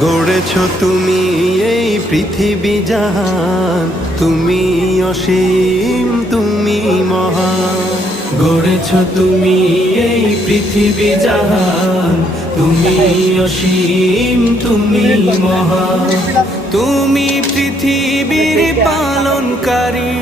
গড়েছ তুমি এই পৃথিবী জাহান, তুমি অসীম, তুমি মহান। গড়েছ তুমি এই পৃথিবী জাহান, তুমি অসীম, তুমি মহান। তুমি পৃথিবীর পালনকারী,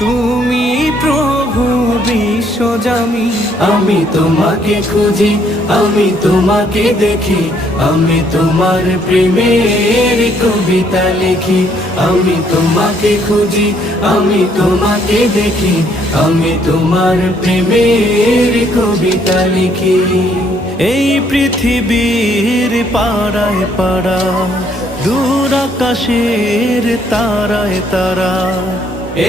তুমি প্রভু বিশ্বজামি। আমি তোমাকে খুঁজি, আমি তোমাকে দেখি, আমি তোমার প্রেমের কবিতা লিখি। আমি তোমাকে খুঁজি, আমি তোমাকে দেখি, আমি তোমার প্রেমের কবিতা লিখি। এই পৃথিবীর পাড়ায় পাড়া, দূর আকাশের তারায় তারা।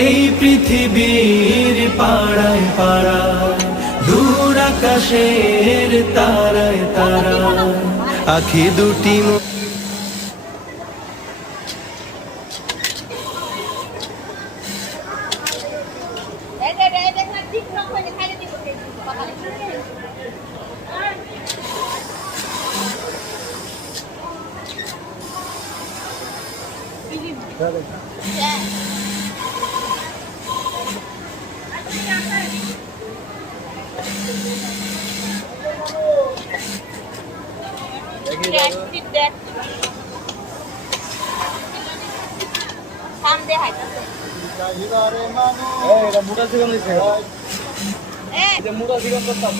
এই পৃথিবীর পাড়ায় পাড়া, দূর আকাশের তারায় তারা। আখি দুটি মোটা জীবন দিচ্ছে মোটা জীবন করতাম